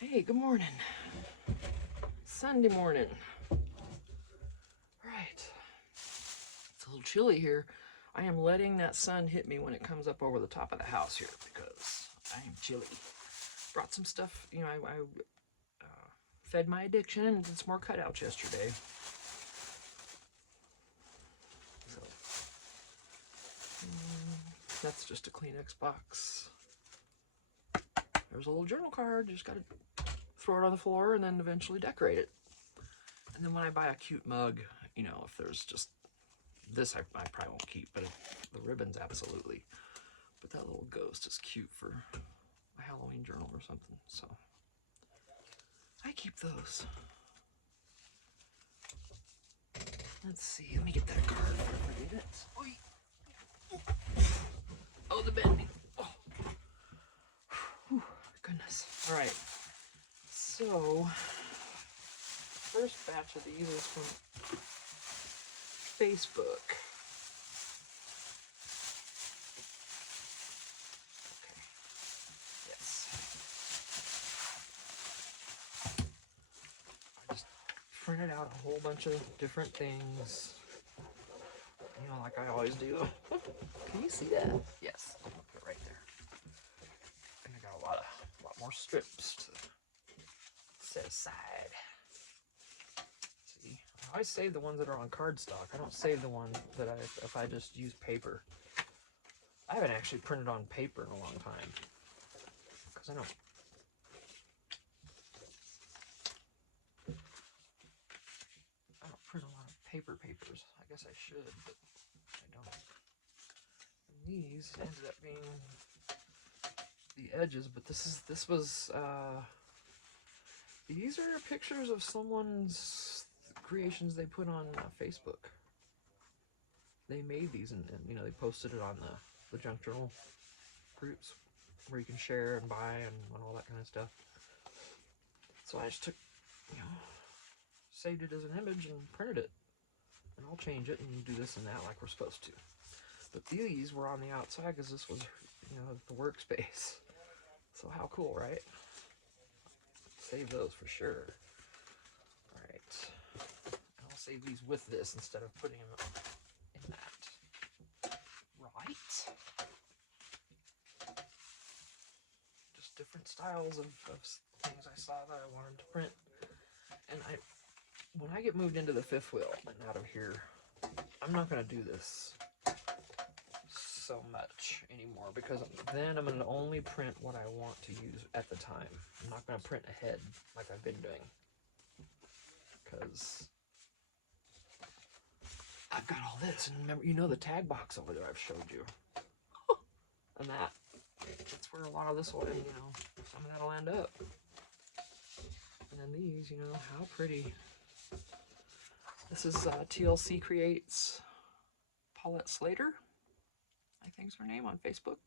Hey, good morning. Sunday morning. Right. It's a little chilly here. I am letting that sun hit me when it comes up over the top of the house here because I am chilly. Brought some stuff, I fed my addiction and did some more cutouts yesterday. So, that's just a Kleenex box. There's a little journal card. Just gotta throw it on the floor and then eventually decorate it. And then when I buy a cute mug, if there's just this, I probably won't keep, but the ribbons, absolutely. But that little ghost is cute for a Halloween journal or something, so I keep those. Let's see, let me get that card if I forget it. Oh, the bending. Oh, whew, goodness. All right, so first batch of these is from Facebook. Okay, yes. I just printed out a whole bunch of different things, like I always do. Can you see that? Yes, I'll put it right there. And I got a lot more strips to set aside. See, I always save the ones that are on cardstock. I don't save the one that if I just use paper. I haven't actually printed on paper in a long time because I don't print a lot of papers. I guess I should, but I don't. And these ended up being the edges, but this was these are pictures of someone's creations they put on Facebook. They made these and they posted it on the junk journal groups where you can share and buy and all that kind of stuff. So I just took, saved it as an image and printed it. And I'll change it and do this and that like we're supposed to. But these were on the outside because this was, the workspace. So how cool, right? Save those for sure. All right. I'll save these with this instead of putting them in that. Right? Just different styles of things I saw that I wanted to print. And when I get moved into the fifth wheel and out of here, I'm not going to do this so much anymore because then I'm going to only print what I want to use at the time. I'm not going to print ahead like I've been doing because I've got all this. And remember, the tag box over there I've showed you. And that's where a lot of this will end, some of that'll end up. And then these, how pretty. This is TLC Creates Paulette Slater, I think is her name, on Facebook.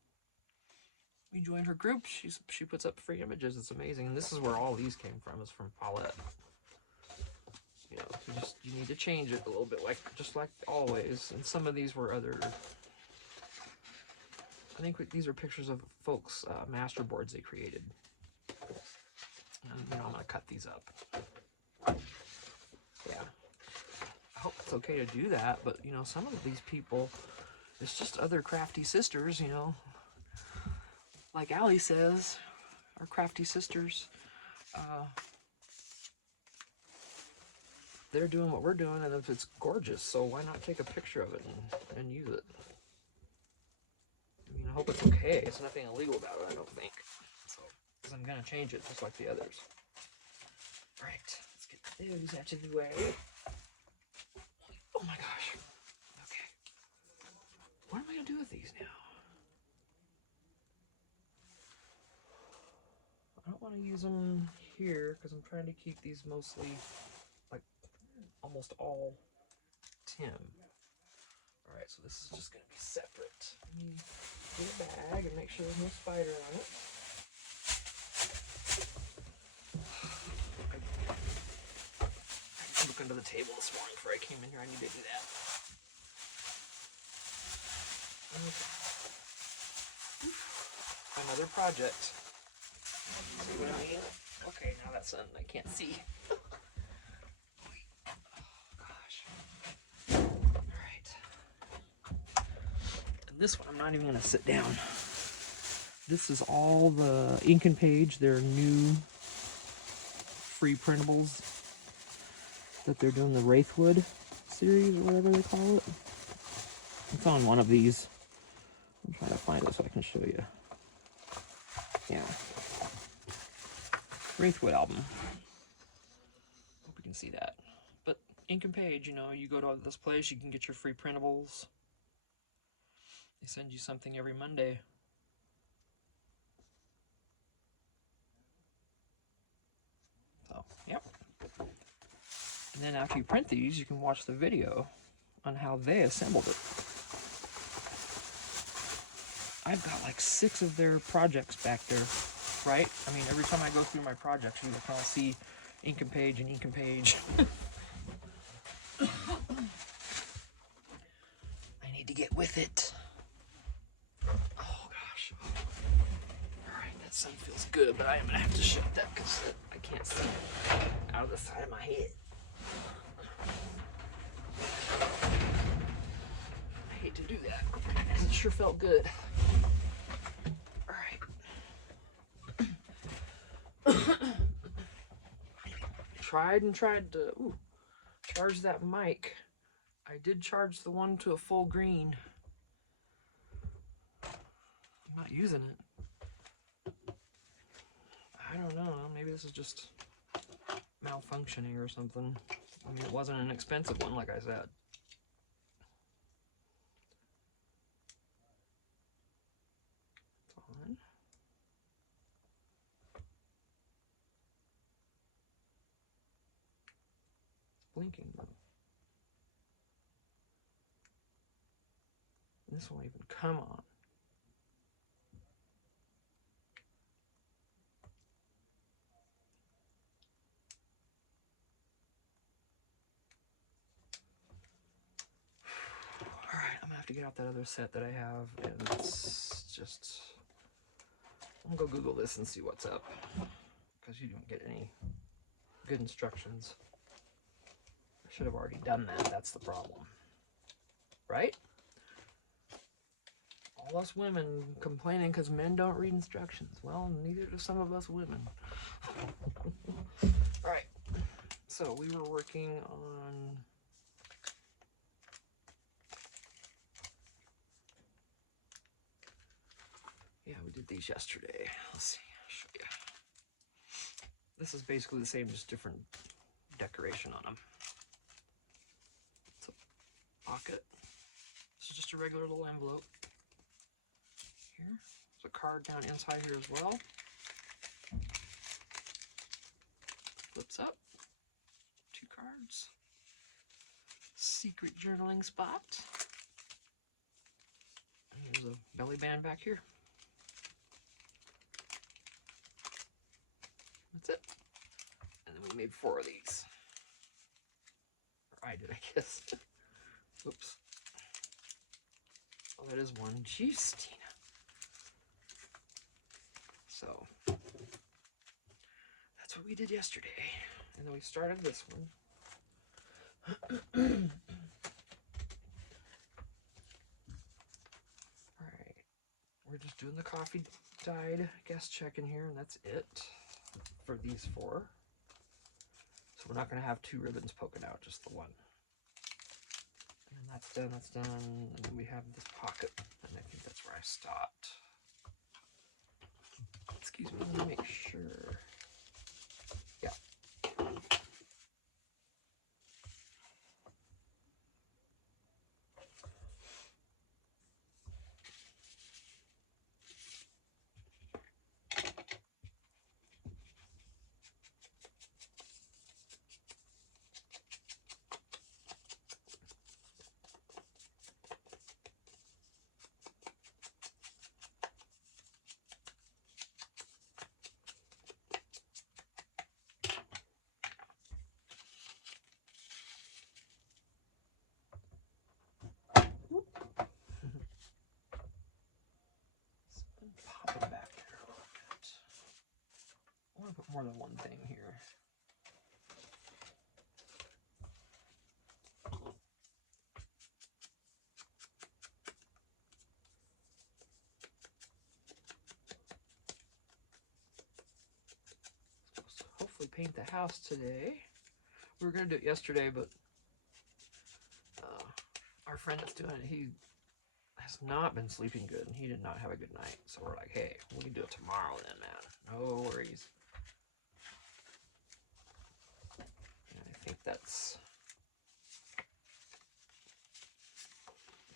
We joined her group. She puts up free images. It's amazing. And this is where all these came from, is from Paulette. You need to change it a little bit, just like always. And some of these were other. I think these are pictures of folks' master boards they created. And I'm gonna cut these up. Yeah. I hope it's okay to do that, but some of these people, it's just other crafty sisters, like Allie says, our crafty sisters. They're doing what we're doing, and if it's gorgeous, so why not take a picture of it and use it? I hope it's okay. It's nothing illegal about it, I don't think. So, because I'm gonna change it just like the others. All right, let's get those out of the way. Oh my gosh. Okay. What am I gonna do with these now? I don't want to use them here because I'm trying to keep these mostly, almost all Tim. All right, so this is just gonna be separate. Let me get a bag and make sure there's no spider on it. I looked under the table this morning before I came in here. I need to do that. Okay. Another project. See what I mean? Okay. that sun. I can't see. Oh, gosh. Alright. And this one, I'm not even going to sit down. This is all the Ink and Page, their new free printables that they're doing, the Wraithwood series or whatever they call it. It's on one of these. I'm trying to find it so I can show you. Yeah. Wraithwood album. Hope you can see that. But Ink and Page, you know, you go to this place, you can get your free printables. They send you something every Monday. So, yep. And then after you print these, you can watch the video on how they assembled it. I've got like 6 of their projects back there, right? I mean, every time I go through my projects, you can all see Ink and Page and Ink and Page. I need to get with it. Oh gosh. Alright, that sun feels good, but I am going to have to shut that because I can't see out of the side of my head. I hate to do that. And it sure felt good. Tried to charge that mic. I did charge the one to a full green. I'm not using it. I don't know. Maybe this is just malfunctioning or something. I mean, it wasn't an expensive one, like I said. It's on. It's blinking though. This won't even come on. Alright, I'm gonna have to get out that other set that I have, and it's just... I'm gonna go Google this and see what's up, because you don't get any good instructions. I should have already done that, that's the problem. Right? All us women complaining because men don't read instructions. Well, neither do some of us women. Alright, so we were working on... Yeah, we did these yesterday. Let's see, I'll show you. This is basically the same, just different decoration on them. It's a pocket. This is just a regular little envelope. Here, there's a card down inside here as well. Flips up. 2 cards. Secret journaling spot. And there's a belly band back here. That's it. And then we made 4 of these. Or I did, I guess. Oops. Oh, that is one. Jeez, Tina. So, that's what we did yesterday. And then we started this one. Alright. We're just doing the coffee dyed guest check-in here, and that's it for these 4. So we're not going to have 2 ribbons poking out, just the one. And that's done, that's done. And then we have this pocket, and I think that's where I stopped. Excuse me, let me make sure. Yeah. of one thing here. Supposed to hopefully paint the house today. We were gonna do it yesterday, but our friend that's doing it, he has not been sleeping good, and he did not have a good night. So we're like, hey, we can do it tomorrow then, man. No worries. And I think that's...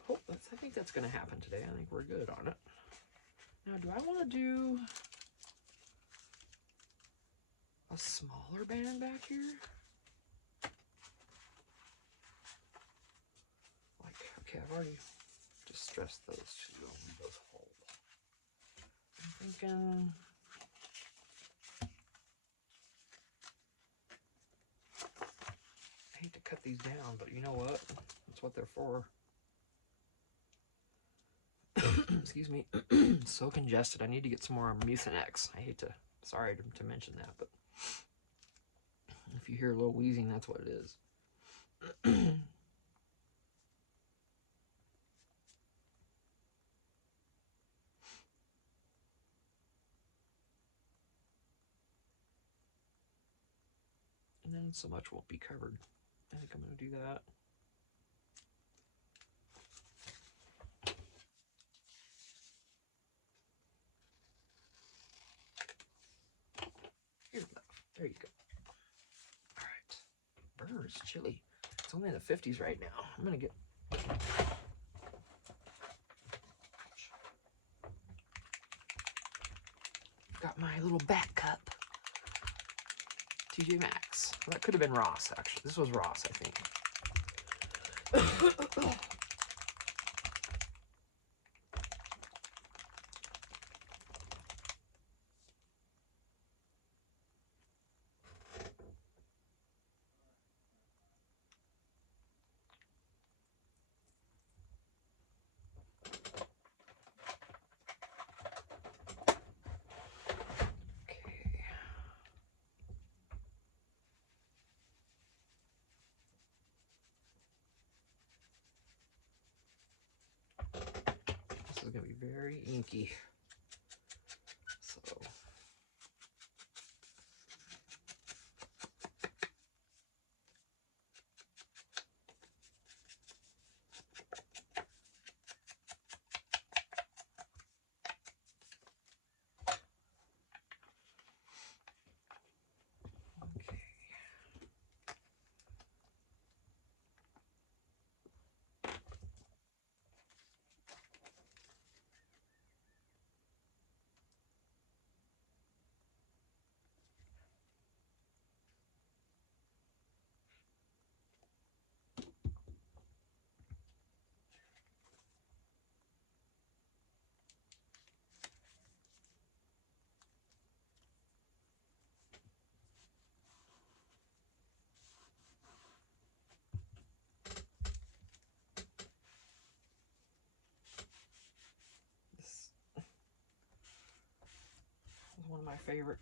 I think that's going to happen today. I think we're good on it. Now, do I want to do a smaller band back here? Like, okay, I've already just stressed those two. Don't need those hold. I'm thinking... I hate to cut these down, but you know what? That's what they're for. Excuse me. So congested. I need to get some more Mucinex. I hate to... Sorry to mention that, but... If you hear a little wheezing, that's what it is. And then so much won't be covered. I think I'm going to do that. There you go. All right. Burr is chilly. It's only in the 50s right now. I'm going to get... Got my little back cup. TJ Maxx. Well, that could have been Ross, actually. This was Ross, I think. This is going to be very inky. So... One of my favorite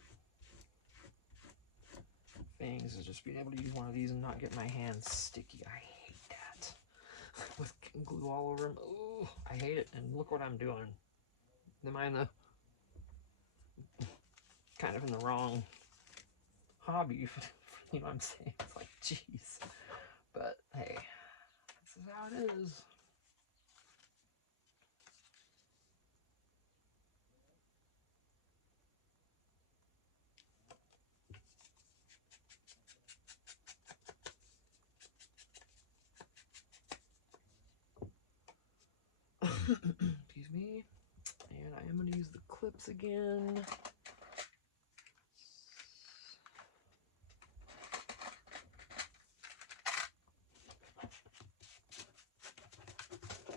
things is just being able to use one of these and not get my hands sticky. I hate that. With glue all over them. Ooh, I hate it. And look what I'm doing. Am I in the... kind of in the wrong hobby? You know what I'm saying? It's like, jeez. But, hey. This is how it is. Excuse me. And I am going to use the clips again.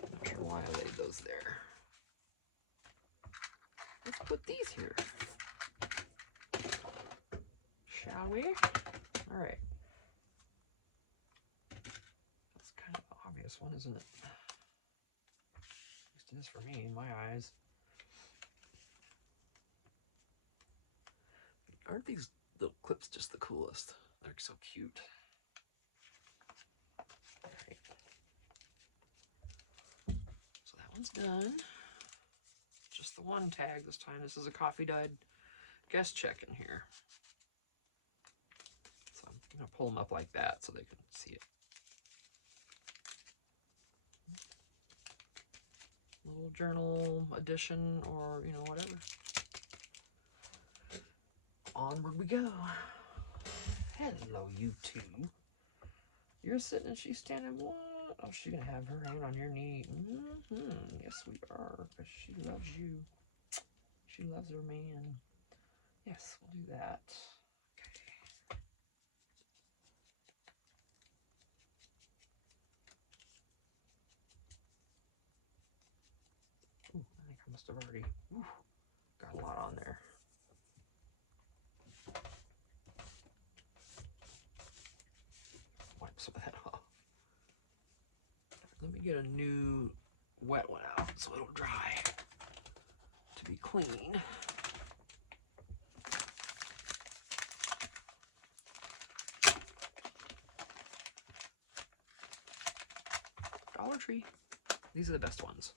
Not sure why I laid those there. Let's put these here. Shall we? All right. That's kind of the obvious one, isn't it? At least it is for me, in my eyes. Aren't these The clip's just the coolest. They're so cute. All right. So that one's done. Just the one tag this time. This is a Coffee Dyed guest check in here. So I'm gonna pull them up like that so they can see it. Little journal edition, or you know, whatever. Onward we go. Hello, you two. You're sitting and she's standing. What? Oh, she's gonna have her hand on your knee. Yes, we are, because she loves you. She loves her man. Yes, we'll do that. Okay. Ooh, I think I must have already got a lot on there. Wipe some of that off. Let me get a new wet one out so it'll dry to be clean. Dollar Tree. These are the best ones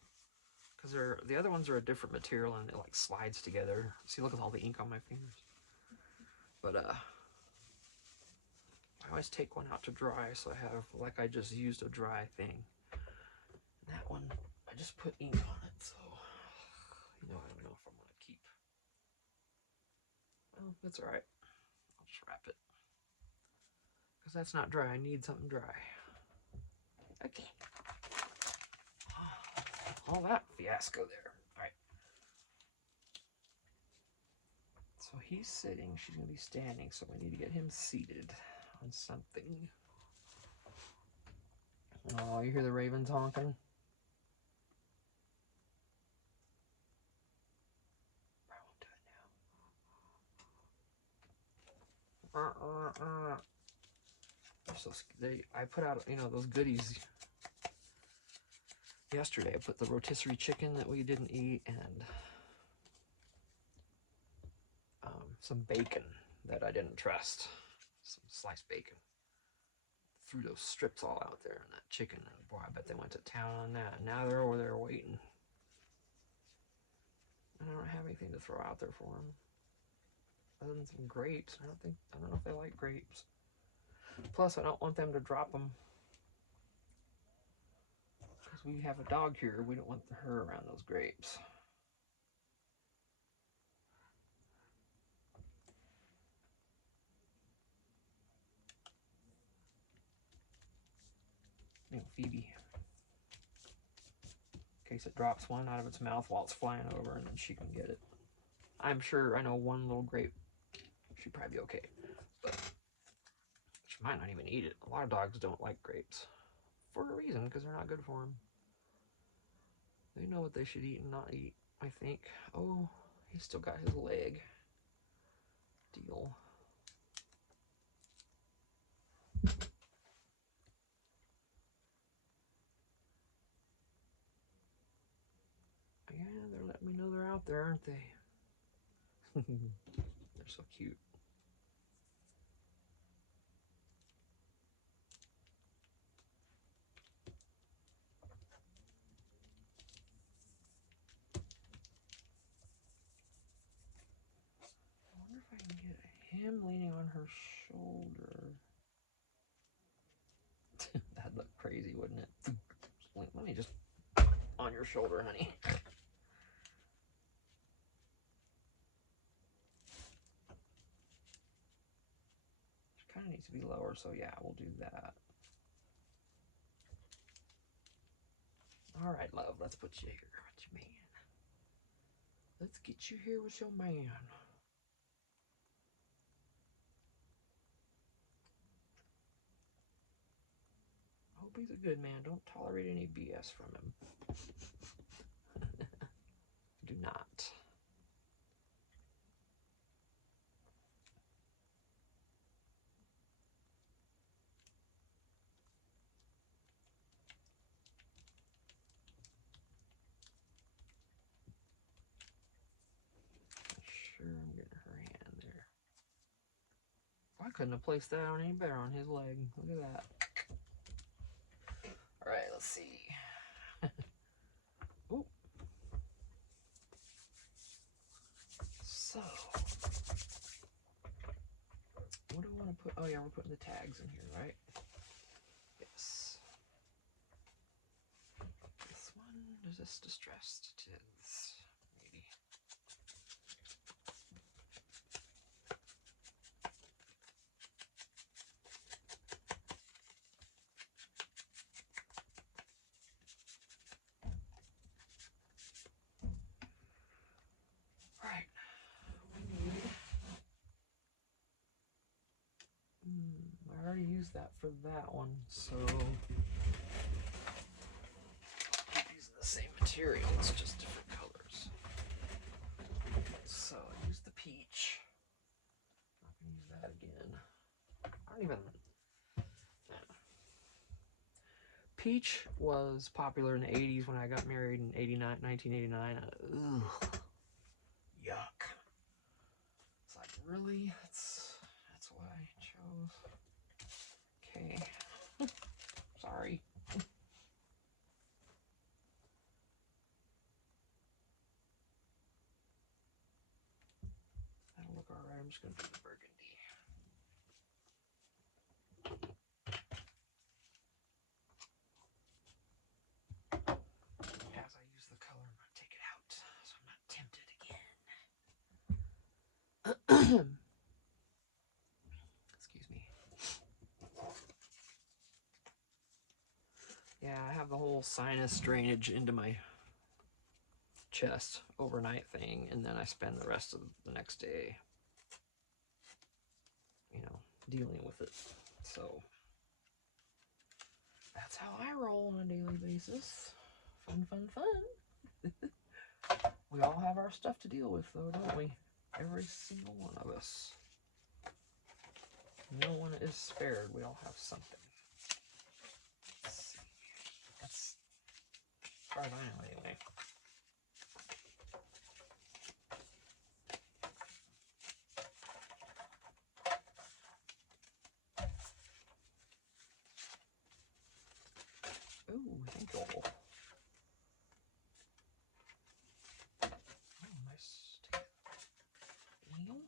because the other ones are a different material and it like slides together. See, look at all the ink on my fingers. But I always take one out to dry, so I have like I just used a dry thing. And that one I just put ink on it, so you know, I don't know if I'm gonna keep. Well, that's all right. I'll just wrap it because that's not dry. I need something dry. Okay. All that fiasco there. All right. So he's sitting. She's gonna be standing. So we need to get him seated on something. Oh, you hear the ravens honking? So I put out, you know, those goodies yesterday. I put the rotisserie chicken that we didn't eat and some bacon that I didn't trust. Some sliced bacon. Threw those strips all out there and that chicken. And boy, I bet they went to town on that. Now they're over there waiting. I don't have anything to throw out there for them. Other than some grapes. I don't know if they like grapes. Plus, I don't want them to drop them. Because we have a dog here. We don't want her around those grapes. You know, Phoebe. In case it drops one out of its mouth while it's flying over, and then she can get it. I'm sure I know one little grape. She'd probably be okay. But she might not even eat it. A lot of dogs don't like grapes. For a reason, because they're not good for them. They know what they should eat and not eat, I think. Oh, he's still got his leg. Deal. Yeah, they're letting me know they're out there, aren't they? They're so cute. I wonder if I can get him leaning on her shoulder. That'd look crazy, wouldn't it? Let me just on your shoulder, honey. She kind of needs to be lower, so yeah, we'll do that. All right, love, let's put you here with your man. Let's get you here with your man. I hope he's a good man. Don't tolerate any BS from him. Do not. Sure, I'm getting her hand there. couldn't have placed that on any better on his leg. Look at that. All right, let's see. Ooh. So, what do I want to put? Oh yeah, we're putting the tags in here, right? Yes. This one is this distressed. It is. Maybe. Right. I already used that for that one, so keep using the same material, it's just different colors. So I used the peach. I'm not gonna use that again. I don't even. Peach was popular in the 80s when I got married in 1989. Ugh, yuck. It's like, really? That's what I chose. Okay. Sorry. That'll look alright. I'm just gonna do the burgundy. As I use the color, I'm gonna take it out so I'm not tempted again. Excuse me. Yeah, I have the whole sinus drainage into my chest overnight thing, and then I spend the rest of the next day, you know, dealing with it. So that's how I roll on a daily basis. Fun, fun, fun. We all have our stuff to deal with, though, don't we? Every single one of us. No one is spared. We all have something. Let's see. That's as far as I know, anyway. Ooh, thank you. Oh, nice. Needle.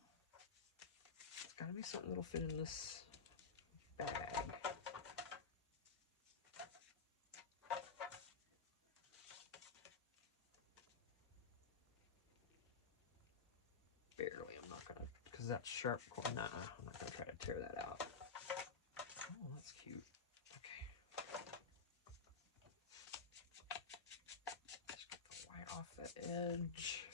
It's gotta be something that'll fit in this bag. Barely. I'm not gonna, because that's sharp corner. Nah, I'm not gonna try to tear that out. Oh, that's cute. Okay. Just get the white off the edge.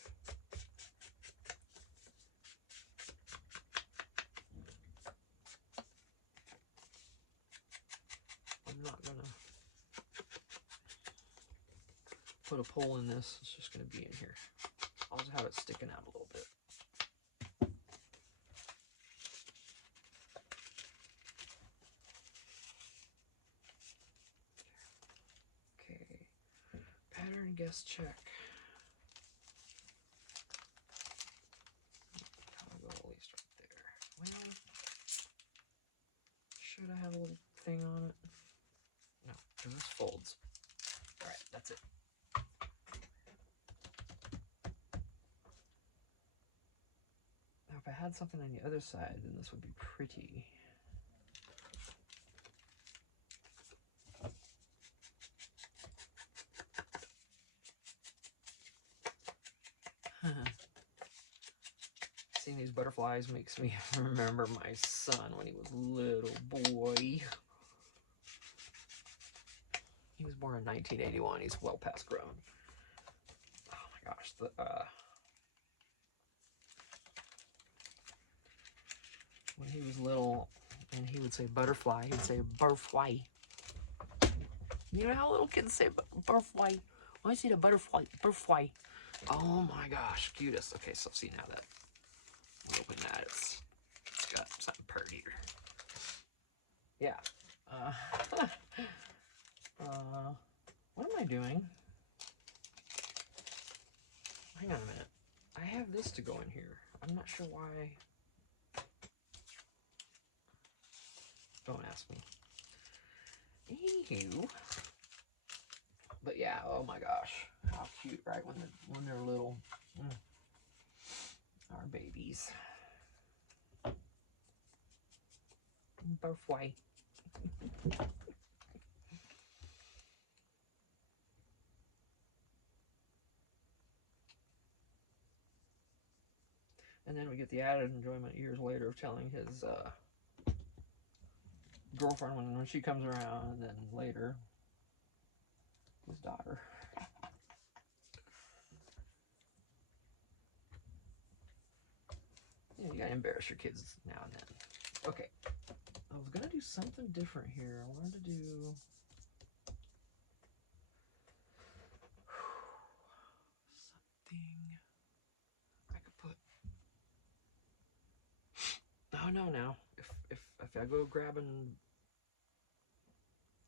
I'm not gonna put a pole in this. It's just gonna be in here. I'll just have it sticking out a little bit. Okay. Pattern guess check. I'll go at least right there. Well, should I have a little thing on it? No, because this folds. Alright, that's it. Now, if I had something on the other side, then this would be pretty. Seeing these butterflies makes me remember my son when he was a little boy. He was born in 1981. He's well past grown. Oh my gosh, when he was little and he would say butterfly, he'd say butterfly. You know how little kids say butterfly? I see the butterfly, butterfly. Oh my gosh, cutest. Okay, so see now that we open that, it's got something prettier. Yeah. What am I doing? Hang on a minute. I have this to go in here. I'm not sure why. Don't ask me. Anywho, but yeah, oh my gosh, how cute, right? When they're little, our babies, both white. And then we get the added enjoyment years later of telling his girlfriend when she comes around, and then later his daughter. Yeah, you gotta embarrass your kids now and then. Okay, I was gonna do something different here. I wanted to do something I could put. Oh no, now if I go grabbing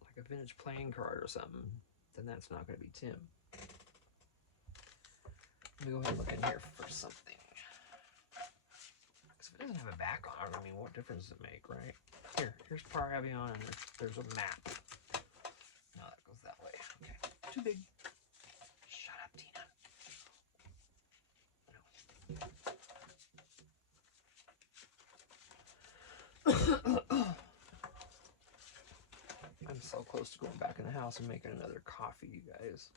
like a vintage playing card or something, then that's not gonna be Tim. Let me go ahead and look in here for something. Because if it doesn't have a back on it, I mean, what difference does it make, right? Here's Par Avion, and there's a map. No, that goes that way. Okay, too big. Shut up, Tina. No. I'm so close to going back in the house and making another coffee, you guys.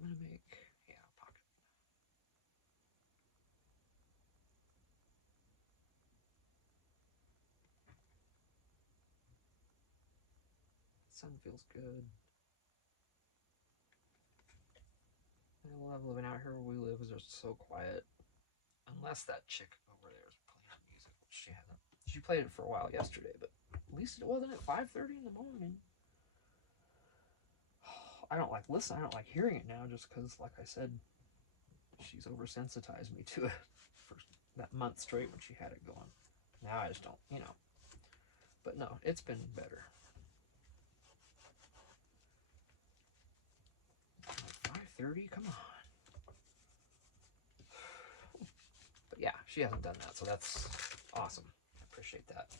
I'm gonna make, yeah, a pocket. Sun feels good. I love living out here where we live because it's so quiet. Unless that chick over there is playing music, which she hasn't. She played it for a while yesterday, but at least it wasn't at 5:30 in the morning. I don't like listening. I don't like hearing it now just because, like I said, she's oversensitized me to it for that month straight when she had it going. Now I just don't, you know. But no, it's been better. 5:30? Come on. But yeah, she hasn't done that, so that's awesome. I appreciate that.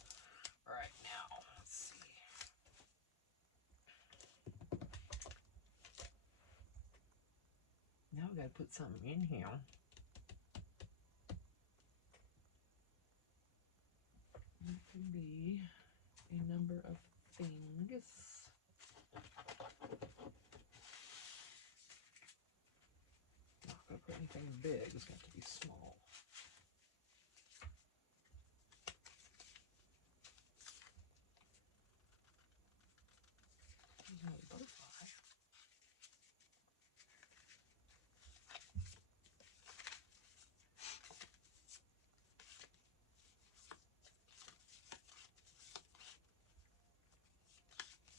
All right, now, let's see. Now we gotta put something in here. It can be a number of things. Not gonna put anything big, it's going to be small. There's another butterfly.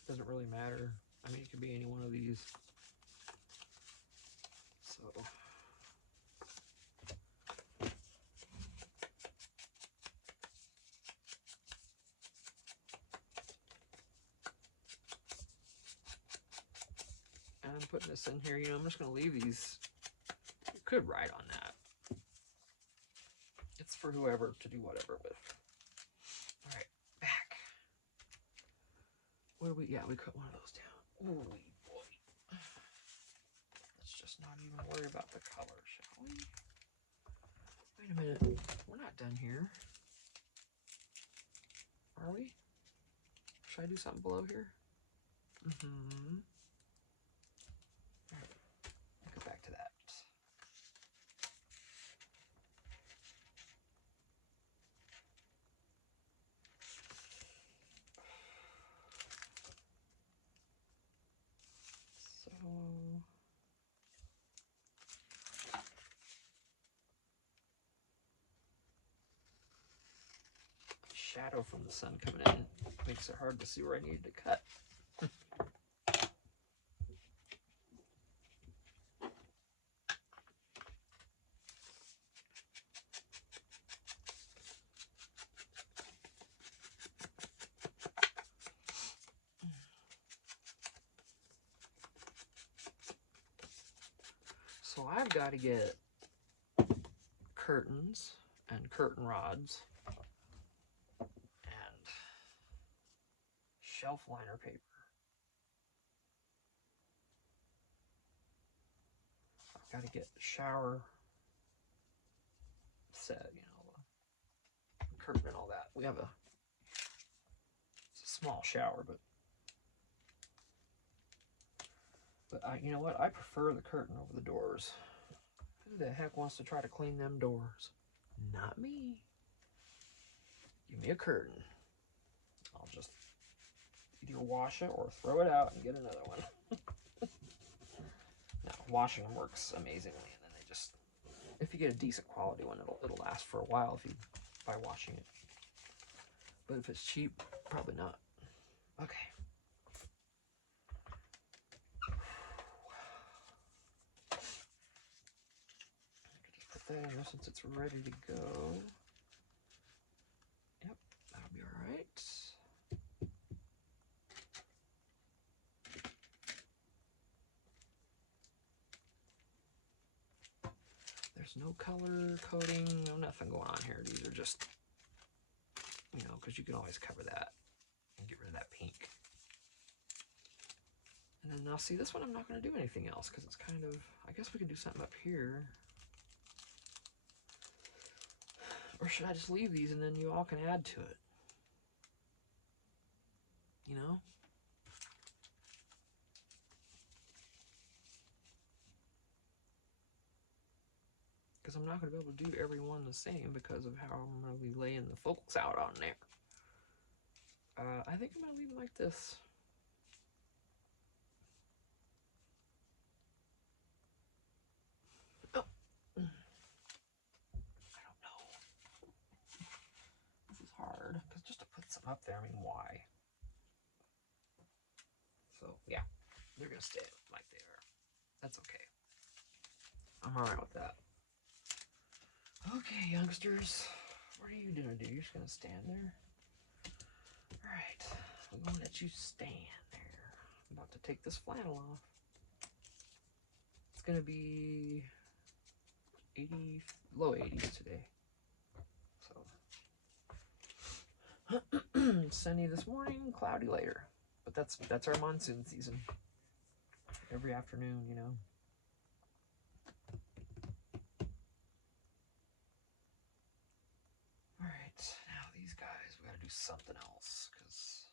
Doesn't really matter. I mean, it could be any one of these. So. And I'm putting this in here, you know, I'm just going to leave these. You could write on that. It's for whoever to do whatever with. All right, back. What do we, yeah, we cut one of those down. Ooh, boy. Let's just not even worry about the color, shall we? Wait a minute. We're not done here. Are we? Should I do something below here? Mm-hmm. All right. Go back to that. So... shadow from the sun coming in makes it hard to see where I needed to cut. So I've got to get curtains and curtain rods and shelf liner paper. I've got to get the shower set, you know, the curtain and all that. It's a small shower, but you know what? I prefer the curtain over the doors. Who the heck wants to try to clean them doors? Not me. Give me a curtain. I'll just either wash it or throw it out and get another one. Now, washing them works amazingly, and then if you get a decent quality one, it'll last for a while by washing it. But if it's cheap, probably not. Okay. Just put that in there since it's ready to go. Yep, that'll be all right. There's no color coding, no nothing going on here. These are just, you know, because you can always cover that and get rid of that pink. And then now see, this one I'm not going to do anything else because it's kind of, I guess we can do something up here. Or should I just leave these and then you all can add to it? You know? Because I'm not going to be able to do every one the same because of how I'm going to be laying the focals out on there. I think I'm going to leave them like this. Oh. I don't know. This is hard, because just to put some up there, I mean, why? So, yeah, they're going to stay like they are. That's okay. I'm alright with that. Okay, youngsters. What are you going to do? You're just going to stand there? Alright. I'm going to let you stand there. I'm about to take this flannel off. It's going to be low 80s today. So sunny this morning, cloudy later. But that's our monsoon season. Every afternoon, you know. Alright, now these guys, we gotta do something else, because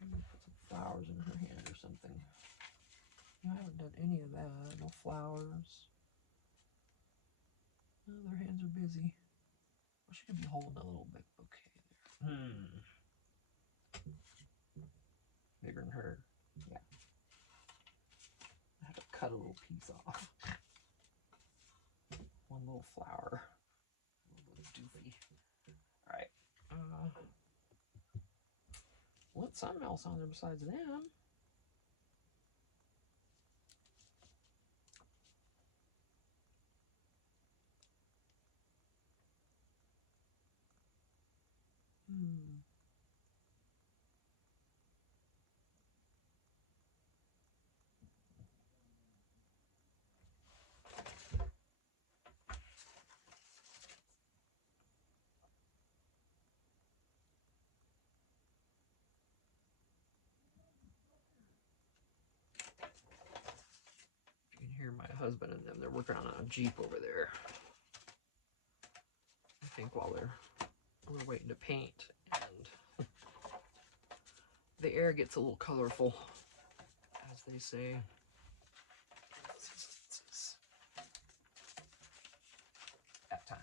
maybe put some flowers in her hand or something. I haven't done any of that. No flowers. Oh, their hands are busy. Well, she could be holding a little big bouquet there. Bigger than her. Yeah. I have to cut a little piece off. One little flower. A little doofy. Alright. Want something else on there besides them. You can hear my husband and them. They're working on a Jeep over there. I think while we're waiting to paint, and the air gets a little colorful, as they say. At times.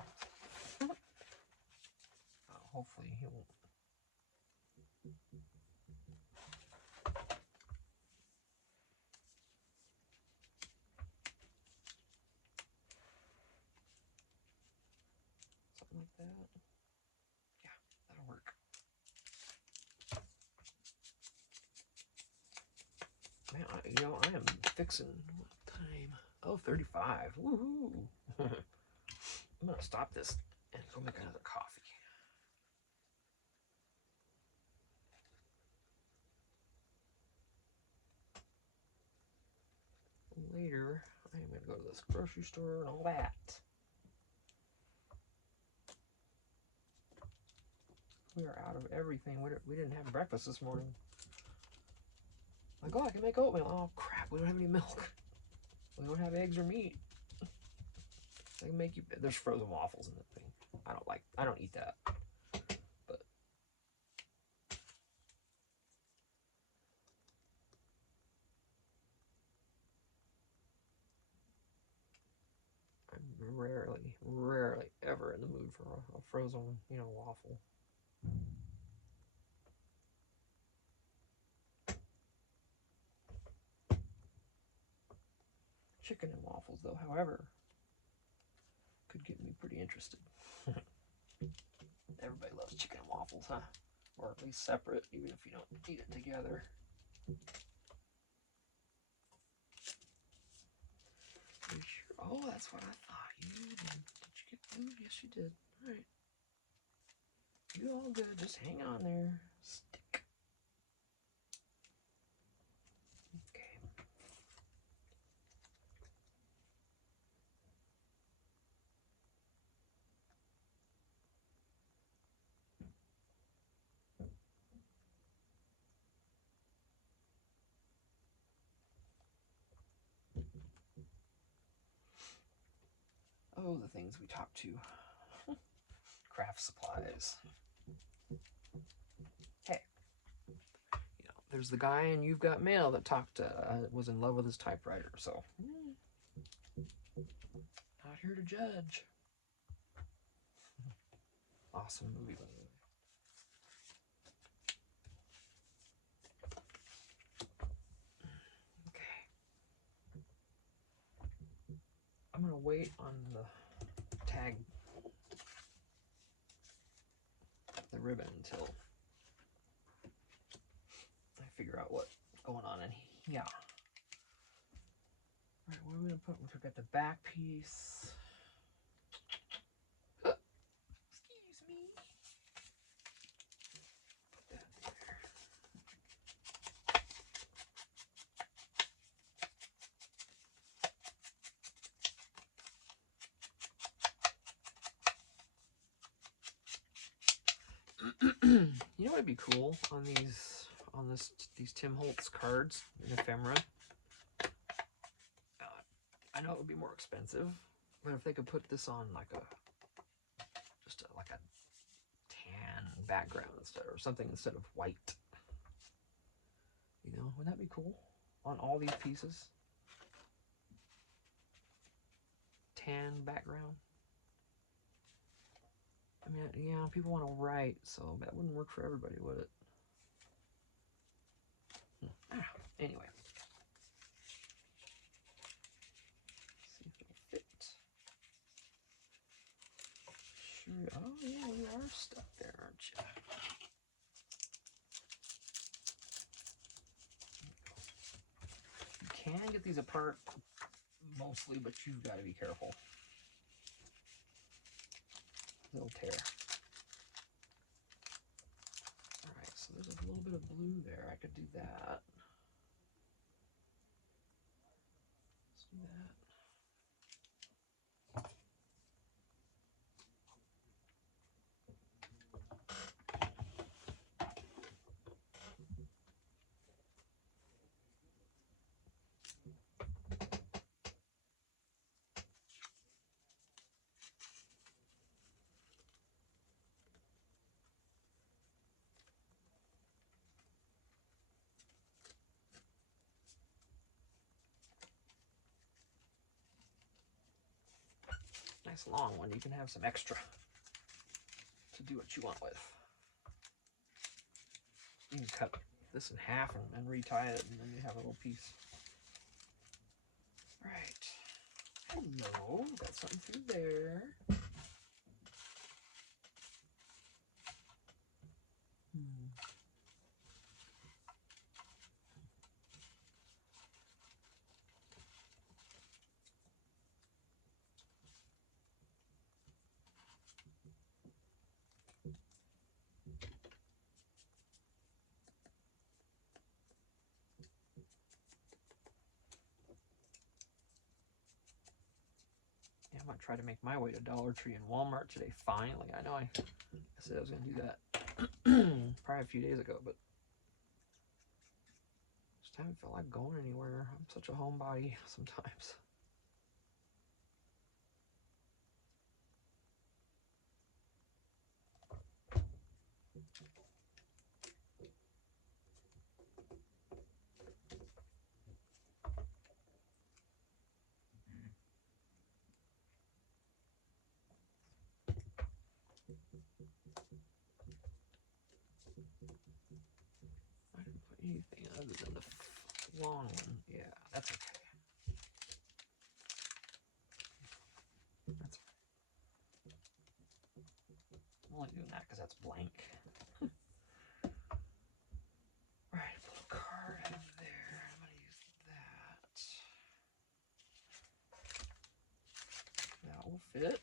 Hopefully he won't. Something like that. Yeah, that'll work. Man, you know, I am fixing, what time? Oh, 35. Woohoo! I'm gonna stop this and go make another coffee. later. I am going to go to this grocery store and all that. We are out of everything. We didn't have breakfast this morning. Like, oh, I can make oatmeal. Oh, crap. We don't have any milk. We don't have eggs or meat. I can make you... There's frozen waffles in that thing. I don't eat that. But... I'm rarely ever in the mood for a frozen, waffle. Chicken and waffles, though, however, could get me pretty interested. Everybody loves chicken and waffles, huh? Or at least separate, even if you don't eat it together. Sure? Oh, that's what I thought. Did you get food? Yes, you did. All right. You all good. Just hang on there. Stick. Okay. Oh, the things we talked to. Craft supplies. Hey. There's the guy in You've Got Mail that was in love with his typewriter, so. Not here to judge. Awesome movie, by the way. Okay. I'm going to wait on the tag, the ribbon, until I figure out what's going on in here. Alright, what are we going to put? We forgot the back piece. Excuse me. Put that there. You know what would be cool on these Tim Holtz cards in ephemera? I know it would be more expensive, but if they could put this on like a tan background or something instead of white, would that be cool on all these pieces? Tan background. I mean, people want to write, so that wouldn't work for everybody, would it? Anyway. See if it'll fit. Sure. Oh, yeah, you are stuck there, aren't you? You can get these apart mostly, but you've got to be careful. They'll tear. Alright, so there's a little bit of blue there. I could do that. Let's do that. Nice long one. You can have some extra to do what you want with. You can cut this in half and retie it, and then you have a little piece. Right. Hello. Got something through there. might try to make my way to Dollar Tree and Walmart today. Finally, I know I said I was going to do that probably a few days ago, but just haven't felt like going anywhere. I'm such a homebody sometimes. I didn't put anything other than the long one. Yeah, that's okay. That's I'm only doing that because that's blank. Alright, put a card in there. I'm going to use that. That will fit.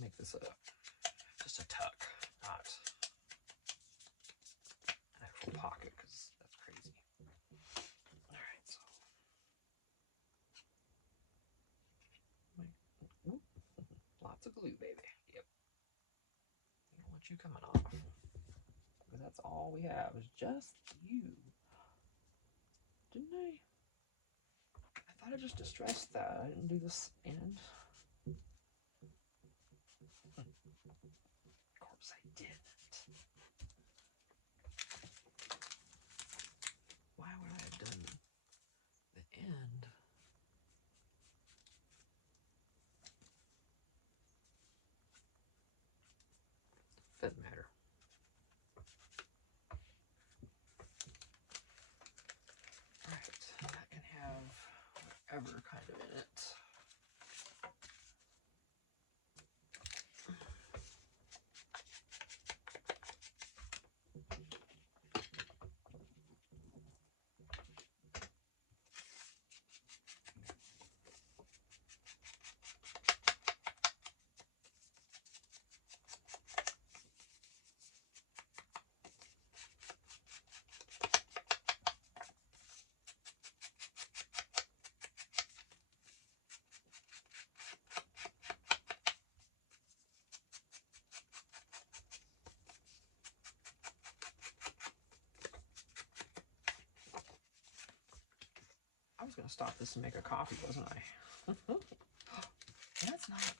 Make this just a tuck, not an actual pocket, because that's crazy. Alright, so lots of glue, baby. Yep. I don't want you coming off, because that's all we have is just you. Didn't I? I thought I just distressed that. I didn't do this end. Of course I didn't. Why would I have done the end? Doesn't matter. Alright, that can have whatever kind of in it. I was going to stop this and make a coffee, wasn't I? That's not...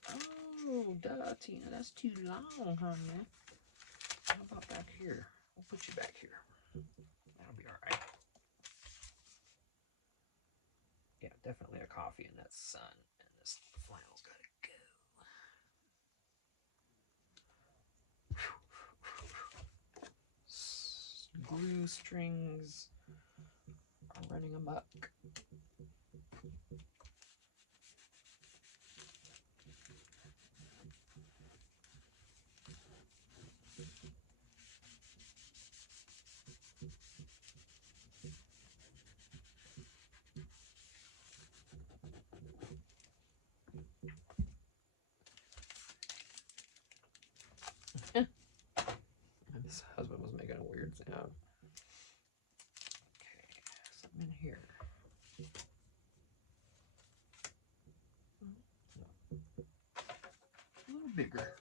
Oh, duh, Tina. That's too long, honey. How about back here? We'll put you back here. That'll be all right. Yeah, definitely a coffee in that sun. And this flannel's got to go. Glue strings are running amok. And this husband was making a weird sound. Okay, something in here. A little bigger.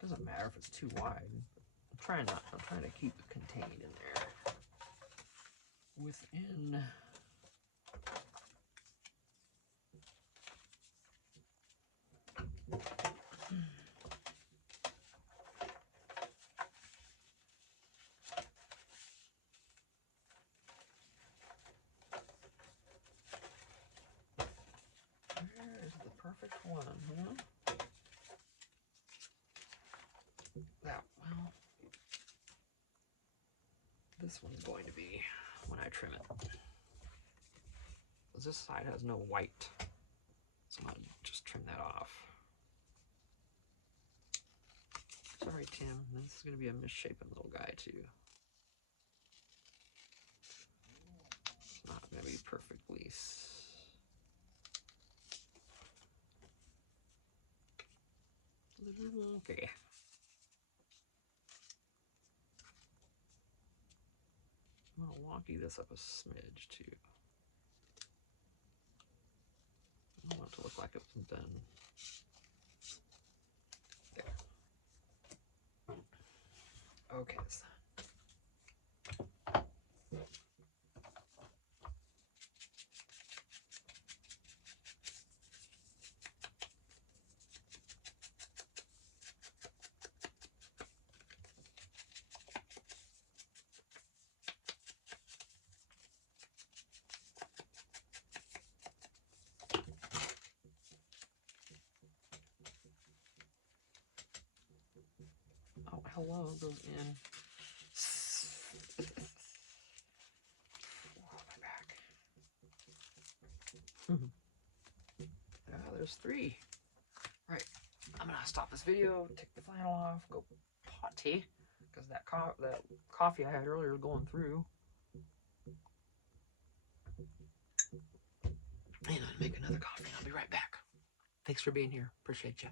Doesn't matter if it's too wide. I'm trying to keep it contained in there. Within where is the perfect one, huh? That, well, this one's going to be when I trim it. This side has no white, so I'm gonna just trim that off. Sorry, Tim, this is gonna be a misshapen little guy too. It's not gonna be perfectly. Okay. I'm gonna wonky this up a smidge too. I want it to look like it's been done. There. Okay. Oh, hello goes in. Oh, my back. There's 3. Right. I'm gonna stop this video, take the flannel off, go potty, because that coffee I had earlier is going through. And I'll make another coffee and I'll be right back. Thanks for being here. Appreciate you.